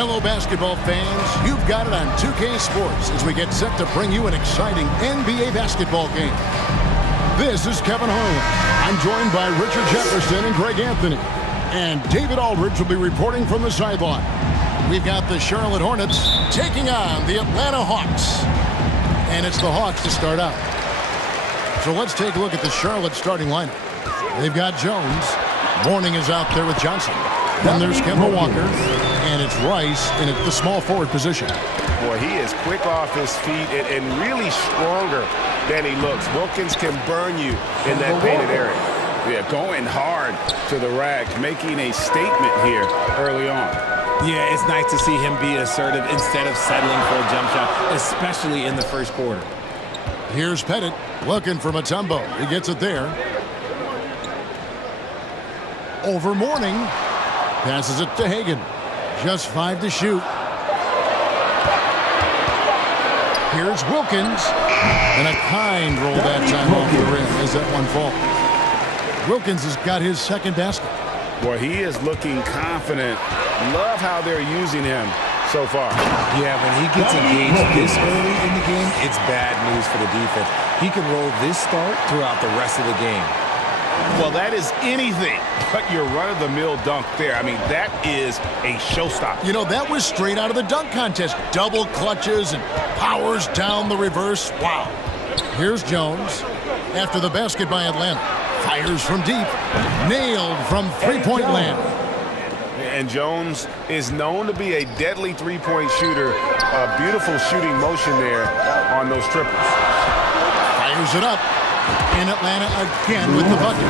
Hello, basketball fans. You've got it on 2K Sports as we get set to bring you an exciting NBA basketball game. This is Kevin Harlan. I'm joined by Richard Jefferson and Greg Anthony. And David Aldridge will be reporting from the sideline. We've got the Charlotte Hornets taking on the Atlanta Hawks. And it's the Hawks to start out. So let's take a look at the Charlotte starting lineup. They've got Jones. Mourning is out there with Johnson. Then there's Kemba Walker. And it's Rice in the small forward position. Boy, he is quick off his feet and really stronger than he looks. Wilkins can burn you in that painted area. Yeah, going hard to the rack, making a statement here early on. Yeah, it's nice to see him be assertive instead of settling for a jump shot, especially in the first quarter. Here's Pettit looking for Mutombo. He gets it there. Over Mourning. Passes it to Hagan. Just 5 to shoot. Here's Wilkins. And a kind roll that time off the rim as that one falls. Wilkins has got his second basket. Boy, he is looking confident. Love how they're using him so far. Yeah, when he gets engaged this early in the game, it's bad news for the defense. He can roll this start throughout the rest of the game. Well, that is anything but your run-of-the-mill dunk there. I mean, that is a showstopper. You know, that was straight out of the dunk contest. Double clutches and powers down the reverse. Wow. Here's Jones. After the basket by Atlanta. Fires from deep. Nailed from three-point land. And Jones is known to be a deadly three-point shooter. A beautiful shooting motion there on those triples. Fires it up. In Atlanta again with the bucket.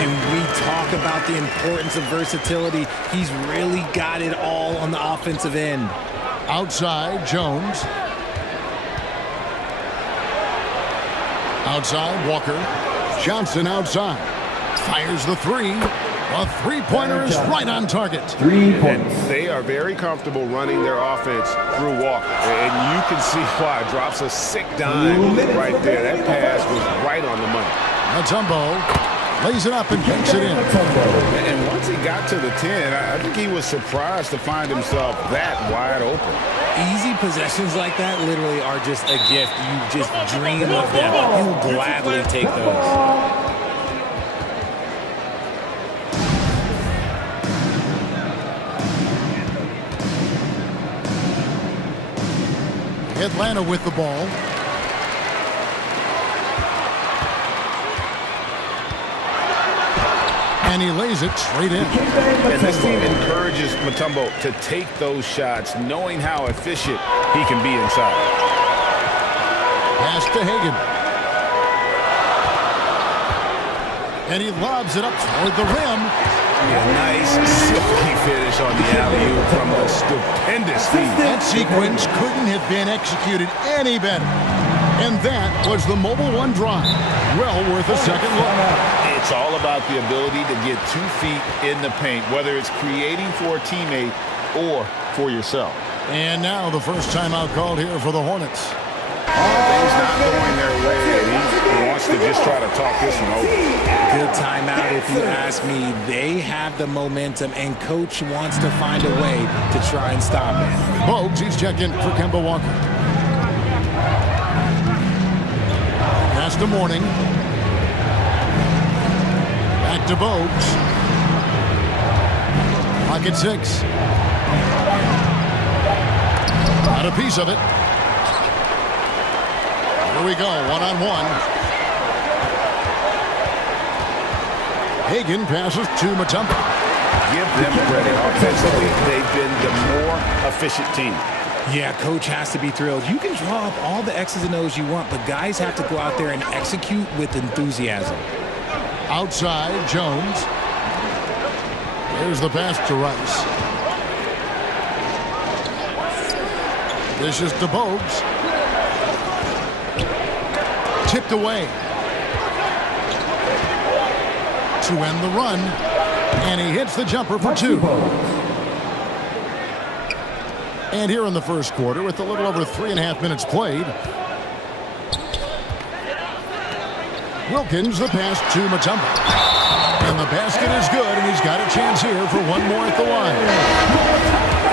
And we talk about the importance of versatility. He's really got it all on the offensive end. Outside, Jones. Outside, Walker. Johnson outside. Fires the three. A three-pointer is right on target. 3 points. And they are very comfortable running their offense through Walker. And you can see why. Drops a sick dime right there. That pass was right on the money. Mutombo lays it up and kicks it in. And once he got to the 10, I think he was surprised to find himself that wide open. Easy possessions like that literally are just a gift. You just dream of them. He'll gladly take those. Atlanta with the ball. And he lays it straight in. And this team encourages Mutombo to take those shots, knowing how efficient he can be inside. Pass to Hagan. And he lobs it up toward the rim. A nice, silky finish on the alley-oop from a stupendous feed. That sequence couldn't have been executed any better. And that was the Mobile One drive. Well worth a second look. It's all about the ability to get 2 feet in the paint, whether it's creating for a teammate or for yourself. And now the first timeout called here for the Hornets. Things not going their way, and he wants to just try to talk this one over. Good timeout if you ask me. They have the momentum, and Coach wants to find a way to try and stop it. Bogues, he's checked in for Kemba Walker. Pass to Mourning. Back to Bogues. Pocket 6. Got a piece of it. Here we go, one-on-one. Hagan passes to Mutombo. Give them credit. Offensively, they've been the more efficient team. Yeah, Coach has to be thrilled. You can draw up all the X's and O's you want, but guys have to go out there and execute with enthusiasm. Outside, Jones. Here's the pass to Rice. This is to Bogues. Tipped away. To end the run. And he hits the jumper for 2. And here in the first quarter, with a little over 3.5 minutes played, Wilkins the pass to Mutombo. And the basket is good, and he's got a chance here for one more at the line.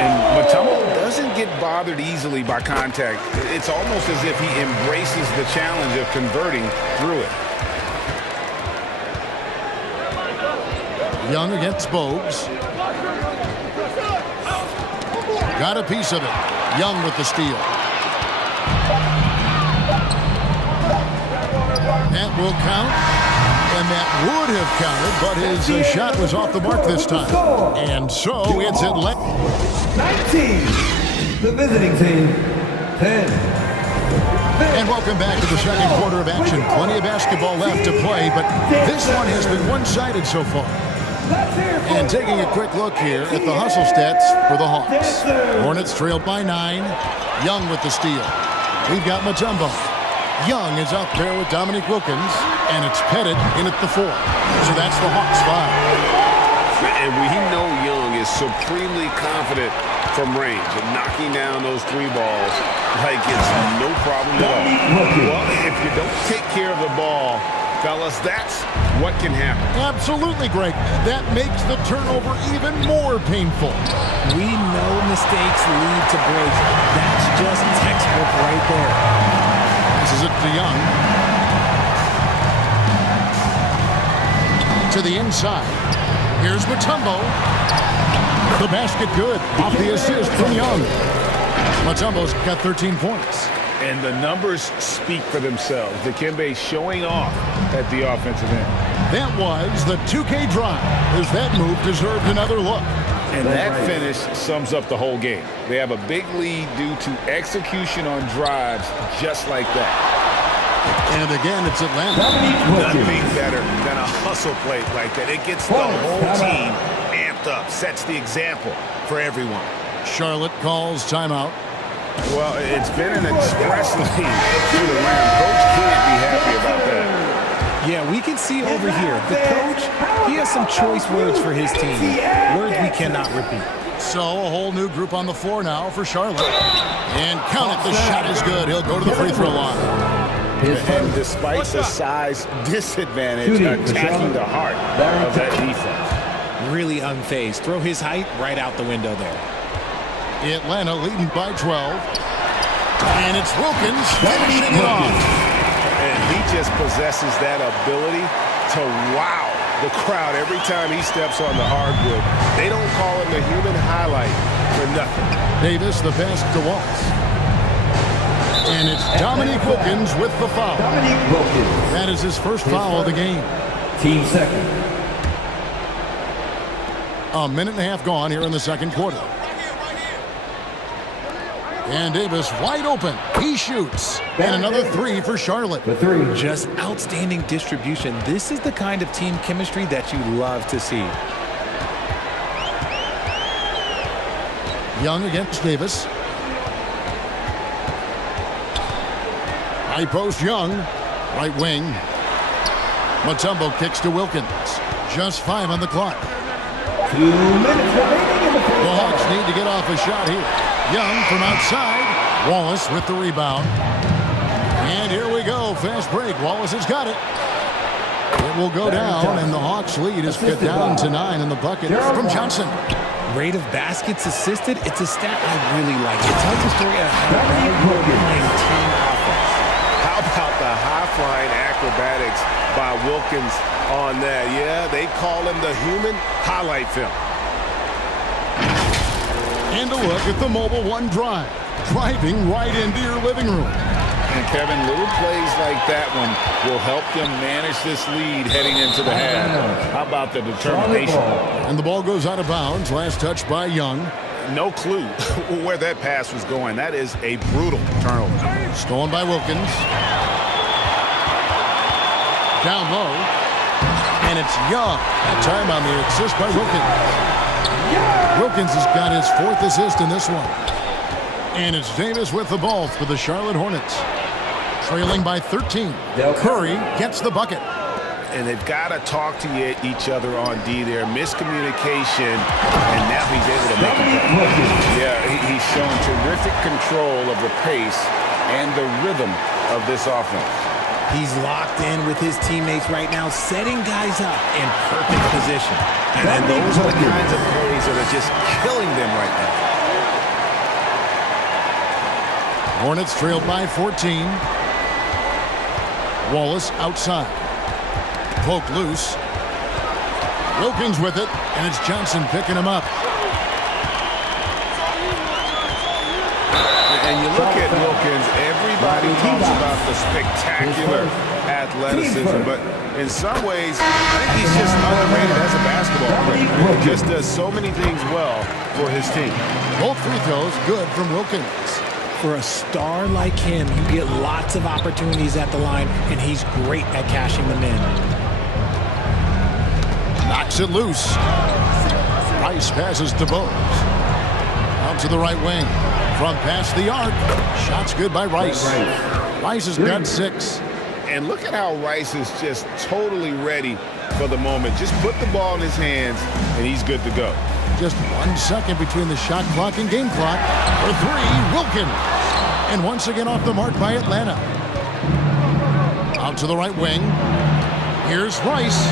And Mutombo bothered easily by contact. It's almost as if he embraces the challenge of converting through it. Young against Bogues. Got a piece of it. Young with the steal. That will count. And that would have counted, but his shot was off the mark this time. And so it's Atlanta. 19. The visiting team, 10. And welcome back to the second quarter of action. Plenty of basketball left to play, but this one has been one-sided so far. And taking a quick look here at the hustle stats for the Hawks. Hornets trailed by 9. Young with the steal. We've got Mutombo. Young is out there with Dominique Wilkins, and it's Pettit in at the 4. So that's the Hawks 5. And we know Young is supremely confident from range and knocking down those 3 balls like it's no problem at all. Well, if you don't take care of the ball, fellas, that's what can happen. Absolutely, Greg. That makes the turnover even more painful. We know mistakes lead to breaks. That's just textbook right there. This is it to Young. To the inside. Here's Mutombo. The basket good. Off the assist from Young. Mutombo's got 13 points. And the numbers speak for themselves. Dikembe showing off at the offensive end. That was the 2K drive, as that move deserved another look. And that finish sums up the whole game. They have a big lead due to execution on drives just like that. And again, it's Atlanta. Nothing better than a hustle play like that. It gets the whole team amped up, sets the example for everyone. Charlotte calls timeout. Well, it's been an express lane to the rim. Coach can't be happy about that. Yeah, we can see over here, the coach, he has some choice words for his team. Words we cannot repeat. So a whole new group on the floor now for Charlotte. And count it, the shot is good. He'll go to the free throw line. And despite the size disadvantage, attacking the heart of that defense. Really unfazed. Throw his height right out the window there. Atlanta leading by 12. And it's Wilkins finishing it off. And he just possesses that ability to wow the crowd every time he steps on the hardwood. They don't call him the human highlight for nothing. Davis, the pass to Waltz. And it's Dominique Wilkins with the foul. Dominique Wilkins. That is his first foul of the game. Team second. A minute and a half gone here in the second quarter. And Davis wide open. He shoots. And another 3 for Charlotte. The 3. Just outstanding distribution. This is the kind of team chemistry that you love to see. Young against Davis. High post Young. Right wing. Mutombo kicks to Wilkins. Just 5 on the clock. 2 minutes remaining in the first. The Hawks need to get off a shot here. Young from outside. Wallace with the rebound. And here we go. Fast break. Wallace has got it. It will go down, and the Hawks lead is cut down to 9 in the bucket from Johnson. Rate of baskets assisted, it's a stat I really like. It tells the story of how we're playing team offense. How about the high-flying acrobatics by Wilkins on that? Yeah, they call him the human highlight film. And a look at the Mobile One drive. Driving right into your living room. And Kevin, little plays like that one will help them manage this lead heading into the half. How about the determination? And the ball goes out of bounds. Last touch by Young. No clue where that pass was going. That is a brutal turnover. Stolen by Wilkins. Down low. And it's Young. That time on the assist by Wilkins. Wilkins has got his 4th assist in this one. And it's Davis with the ball for the Charlotte Hornets. Trailing by 13. Curry gets the bucket. And they've got to talk to each other on D there. Miscommunication, and now he's able to make it. Yeah, he's shown terrific control of the pace and the rhythm of this offense. He's locked in with his teammates right now, setting guys up in perfect position. And those are the kinds of plays that are just killing them right now. Hornets trailed by 14. Wallace outside. Poke loose. Wilkins with it, and it's Johnson picking him up. And you look at Wilkins, everybody talks about the spectacular athleticism, but in some ways, I think he's just underrated as a basketball player. He just does so many things well for his team. Both free throws good from Wilkins. For a star like him, you get lots of opportunities at the line, and he's great at cashing them in. Knocks it loose. Rice passes to Bowes. Out to the right wing. From past the arc. Shots good by Rice. Rice has got 6. And look at how Rice is just totally ready for the moment. Just put the ball in his hands, and he's good to go. Just 1 second between the shot clock and game clock. For 3, Wilkins. And once again off the mark by Atlanta. Out to the right wing. Here's Rice.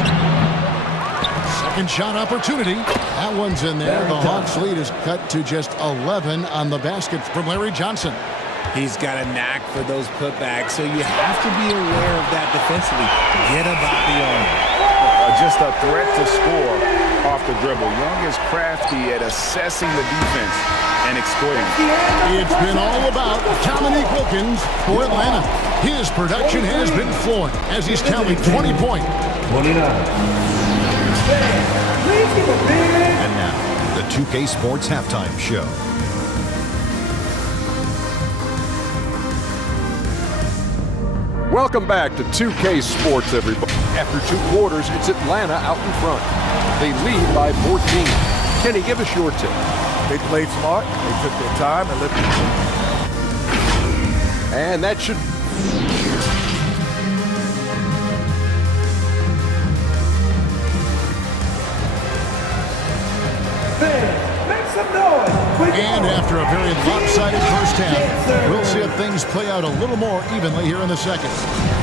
Second shot opportunity. That one's in there. The Hawks lead is cut to just 11 on the basket from Larry Johnson. He's got a knack for those putbacks, so you have to be aware of that defensively. Get about the arm. Just a threat to score off the dribble. Young is crafty at assessing the defense and exploiting it. It's been all about Dominique Wilkins for Atlanta. His production has been flowing as he's tallied 20 points. 29. And now, the 2K Sports Halftime Show. Welcome back to 2K Sports, everybody. After 2 quarters, it's Atlanta out in front. They lead by 14. Kenny, give us your tip. They played smart. They took their time and lifted. And that should... And after a very lopsided first half, we'll see if things play out a little more evenly here in the second.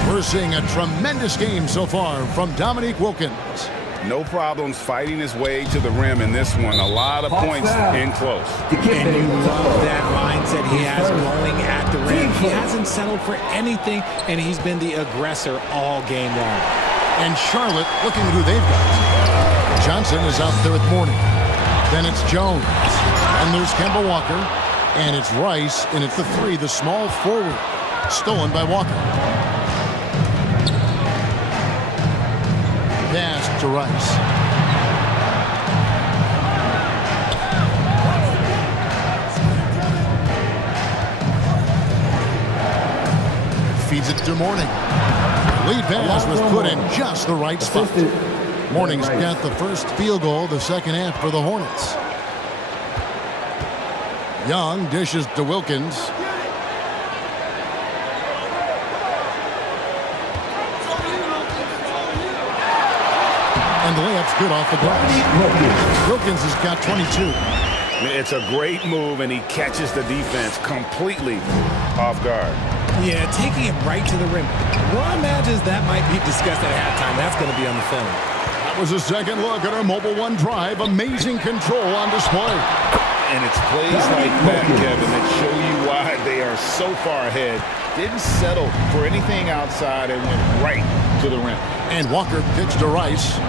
We're seeing a tremendous game so far from Dominique Wilkins. No problems fighting his way to the rim in this one. A lot of points in close. And you love that mindset he has going at the rim. He hasn't settled for anything, and he's been the aggressor all game long. And Charlotte looking at who they've got. Johnson is out there with Mourning. Then it's Jones. And there's Kemba Walker. And it's Rice. And it's the 3, the small forward. Stolen by Walker. Pass to Rice. Feeds it to Mourning. Lead pass was put in just the right spot. Mourning's got the first field goal of the second half for the Hornets. Young dishes to Wilkins. And the layup's good off the glass. Wilkins has got 22. It's a great move, and he catches the defense completely off guard. Yeah, taking it right to the rim. Ron imagines that might be discussed at halftime. That's going to be on the film. That was a second look at our Mobile One drive. Amazing control on display. And it's plays like that, Kevin, that show you why they are so far ahead. Didn't settle for anything outside and went right to the rim. And Walker kicks to Rice.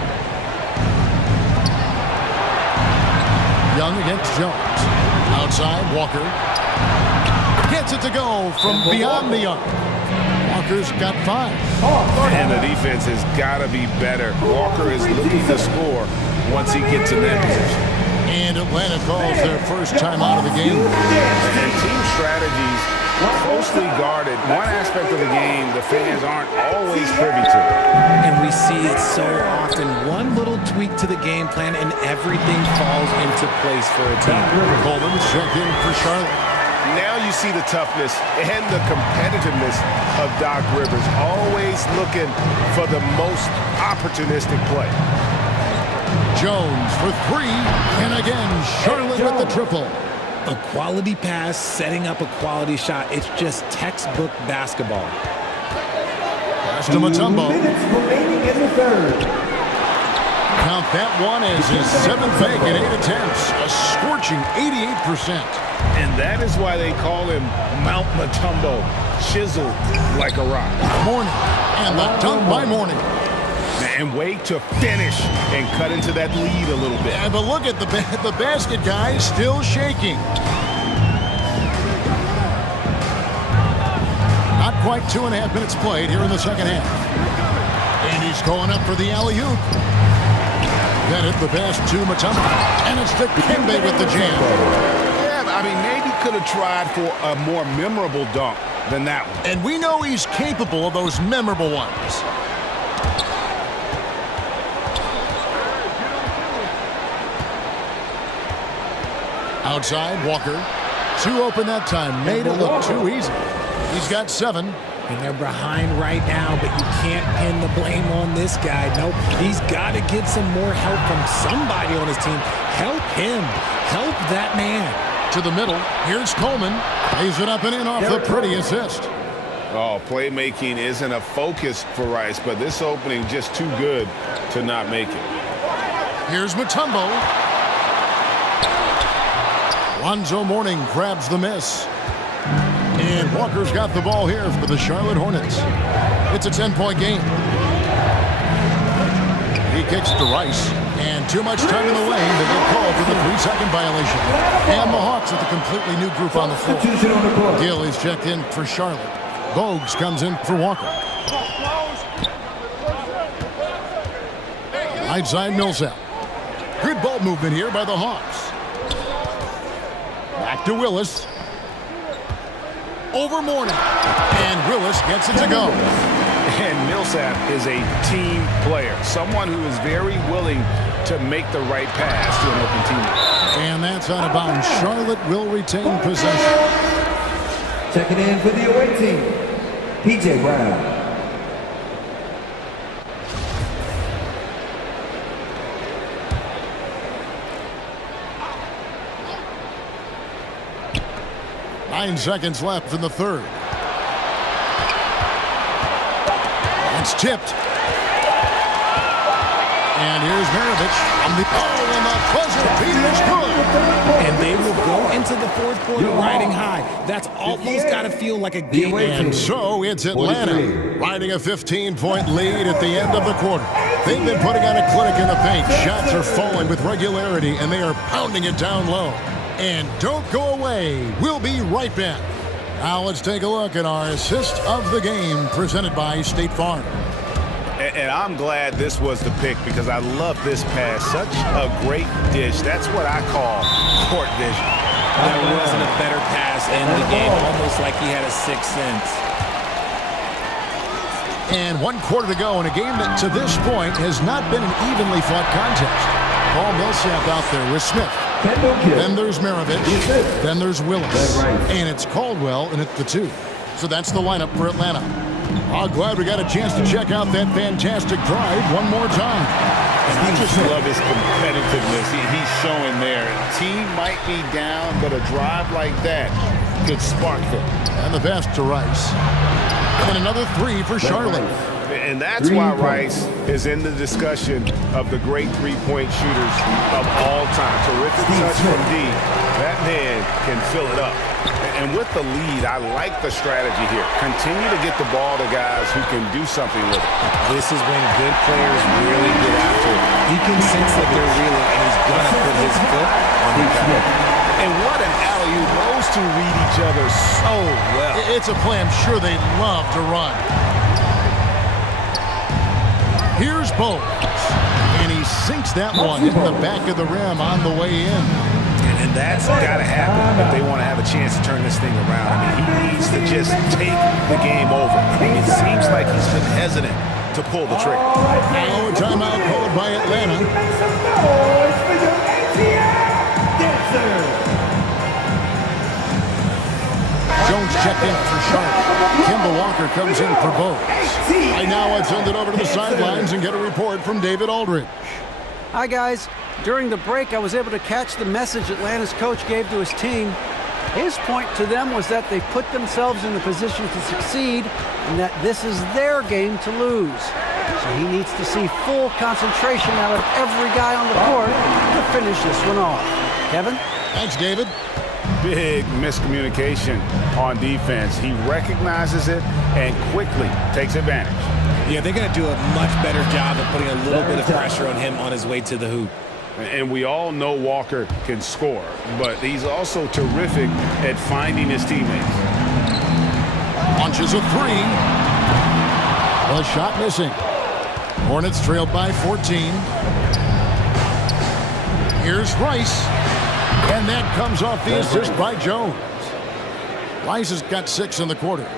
Young against Jones. Outside, Walker. Gets it to go from beyond the arc. Walker's got 5. And the defense has got to be better. Walker is looking to score once he gets in that position. And Atlanta calls their first time out of the game. And team strategies closely guarded. One aspect of the game the fans aren't always privy to. And we see it so often. One little tweak to the game plan and everything falls into place for a team. Coleman checked in for Charlotte. Now you see the toughness and the competitiveness of Doc Rivers, always looking for the most opportunistic play. Jones for 3, and again, Charlotte with the triple. A quality pass, setting up a quality shot. It's just textbook basketball. Pass to Mutombo. Remaining in the third. Count that one as his 7th bank in 8 attempts. A scorching 88%. And that is why they call him Mount Mutombo, chiseled like a rock. Mourning, and the dunk by Mourning. And wait to finish and cut into that lead a little bit. Yeah, but look at the basket, guys, still shaking. Not quite 2.5 minutes played here in the second half. And he's going up for the alley-oop. Bennett, the pass to Mutombo. And it's Dikembe with the jam. Yeah, I mean, maybe could have tried for a more memorable dunk than that one. And we know he's capable of those memorable ones. Outside, Walker. Too open that time. Made it look too easy. He's got 7. And they're behind right now, but you can't pin the blame on this guy. Nope, he's got to get some more help from somebody on his team. Help him. Help that man. To the middle. Here's Coleman. Lays it up and in off the pretty assist. Oh, playmaking isn't a focus for Rice, but this opening just too good to not make it. Here's Mutombo. Lonzo Mourning grabs the miss. And Walker's got the ball here for the Charlotte Hornets. It's a 10-point game. He kicks to Rice. And too much time in the lane to get called for the 3-second violation. And the Hawks with a completely new group on the floor. Gill is checked in for Charlotte. Bogues comes in for Walker. Right side Millsap. Good ball movement here by the Hawks. Back to Willis. Over Mourning. And Willis gets it to go. And Millsap is a team player. Someone who is very willing to make the right pass to an open teammate. And that's out of bounds. Charlotte will retain possession. Checking in for the away team, P.J. Brown. Nine seconds left in the third. It's tipped. And here's Maravich. And the buzzer beater is good. And they will go into the fourth quarter riding high. That's almost got to feel like a game. And so it's Atlanta riding a 15-point lead at the end of the quarter. They've been putting on a clinic in the paint. Shots are falling with regularity, and they are pounding it down low. And don't go away. We'll be right back. Now let's take a look at our assist of the game presented by State Farm. And I'm glad this was the pick because I love this pass. Such a great dish. That's what I call court vision. There wasn't a better pass in the game, almost like he had a sixth sense. And 1 quarter to go in a game that to this point has not been an evenly fought contest. Paul Millsap out there with Smith. Then there's Maravich. Then there's Willis. And it's Caldwell in at the 2. So that's the lineup for Atlanta. I'm glad we got a chance to check out that fantastic drive one more time. I just love his competitiveness he's showing there. Team might be down, but a drive like that could spark them. And the pass to Rice. And another 3 for Charlotte. And that's why Rice is in the discussion of the great three-point shooters of all time. Terrific touch from D. That man can fill it up. And with the lead, I like the strategy here. Continue to get the ball to guys who can do something with it. This is when good players really get after it. He can sense that they're reeling, and he's going to put his foot on the pedal. And what an alley-oop. Those two read each other so well. It's a play I'm sure they love to run. Here's Bogues. And he sinks that one in the back of the rim on the way in. And that's got to happen if they want to have a chance to turn this thing around. I mean, he needs to just take the game over. I mean, it seems like he's been hesitant to pull the trigger. Now a timeout called by Atlanta. Jones checked in for Charlotte. Kemba Walker comes in for Bogues. Right now I'd send it over to the sidelines and get a report from David Aldridge. Hi, guys. During the break, I was able to catch the message Atlanta's coach gave to his team. His point to them was that they put themselves in the position to succeed and that this is their game to lose. So he needs to see full concentration out of every guy on the court to finish this one off. Kevin? Thanks, David. Big miscommunication on defense. He recognizes it and quickly takes advantage. Yeah, they're going to do a much better job of putting a little bit of pressure on him on his way to the hoop. And we all know Walker can score, but he's also terrific at finding his teammates. Launches a three. The shot missing. Hornets trailed by 14. Here's Rice. And that comes off the assist by Jones. Rice has got 6 in the quarter.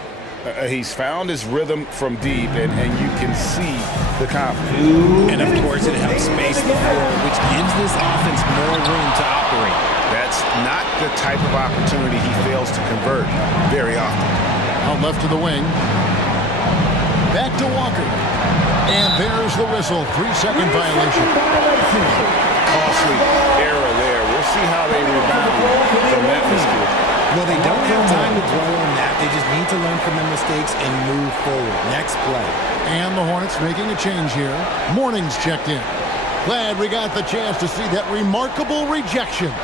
He's found his rhythm from deep, and you can see the confidence. And, of course, it helps space the floor, which gives this offense more room to operate. That's not the type of opportunity he fails to convert very often. Out left to the wing. Back to Walker. And there's the whistle. 3-second violation. Costly error there. We'll see how they rebound from that mistake. Well, they don't have time to dwell on that. They just need to learn from their mistakes and move forward. Next play. And the Hornets making a change here. Morning's checked in. Glad we got the chance to see that remarkable rejection.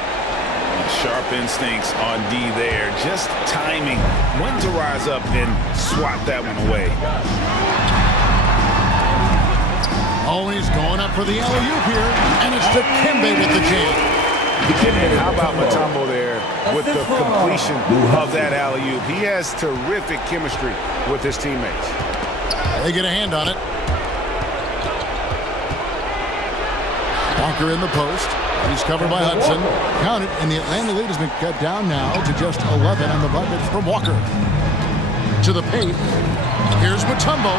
Sharp instincts on D there. Just timing when to rise up and swat that one away. Always going up for the alley-oop here. And it's Dikembe with the jam. And how about Mutombo there with the completion of that alley-oop? He has terrific chemistry with his teammates. They get a hand on it. Walker in the post. He's covered by Hudson. Count it, and the Atlanta lead has been cut down now to just 11 on the bucket from Walker. To the paint. Here's Mutombo.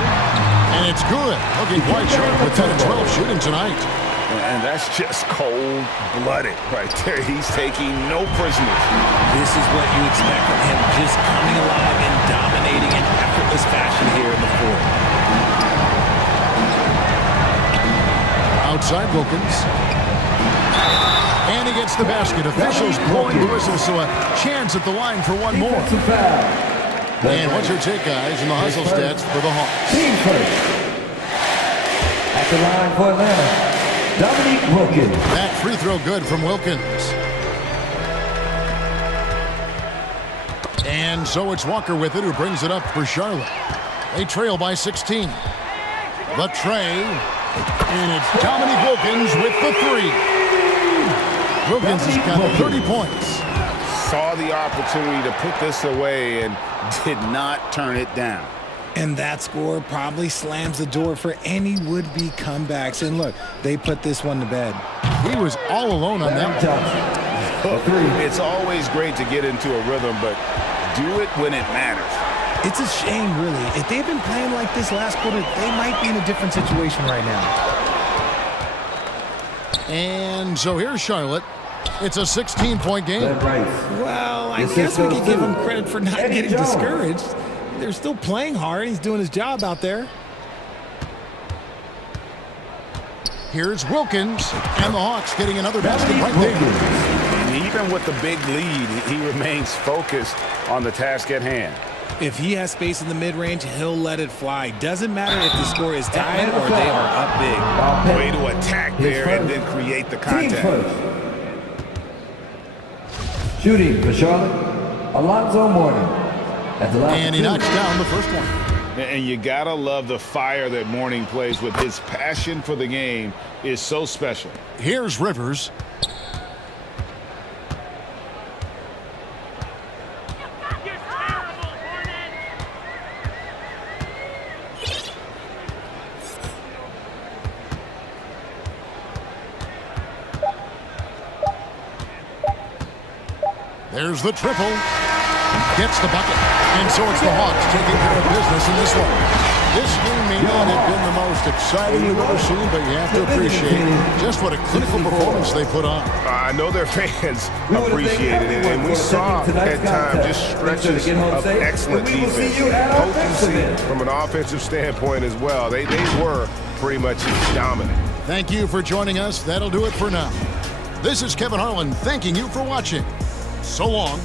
And it's good. Looking quite sharp with 10 and 12 shooting tonight. And that's just cold-blooded right there. He's taking no prisoners. This is what you expect from him, just coming alive and dominating in effortless fashion here in the fourth. Outside Wilkins. And he gets the basket. Officials blowing the whistle, so a chance at the line for one more. And what's your take, guys, in the hustle stats for the Hawks? Team first. At the line for Atlanta, Wilkins. That free throw good from Wilkins. And so it's Walker with it, who brings it up for Charlotte. They trail by 16. The tray. And it's Dominique Wilkins with the three. Wilkins has got 30 points. Saw the opportunity to put this away and did not turn it down. And that score probably slams the door for any would-be comebacks. And look, they put this one to bed. He was all alone on that one. It's always great to get into a rhythm, but do it when it matters. It's a shame, really. If they'd been playing like this last quarter, they might be in a different situation right now. And so here's Charlotte. It's a 16-point game. Well, I guess we could give him credit for not getting discouraged. They're still playing hard. He's doing his job out there. Here's Wilkins, and the Hawks getting another basket right there. And even with the big lead, he remains focused on the task at hand. If he has space in the mid-range, he'll let it fly. Doesn't matter if the score is tied or they are up big. Way to attack there and then create the contact. Shooting for Charlotte, Alonzo Mourning. And he knocks down the first one. And you gotta love the fire that Mourning plays with. His passion for the game is so special. Here's Rivers. There's the triple. Gets the bucket. And so it's the Hawks taking care of business in this one. This game may not have been the most exciting you've ever seen, but you have to appreciate just what a clinical performance they put on. I know their fans appreciated it, and we saw at times just stretches of excellent defense. Potency from an offensive standpoint as well. They were pretty much dominant. Thank you for joining us. That'll do it for now. This is Kevin Harlan thanking you for watching. So long.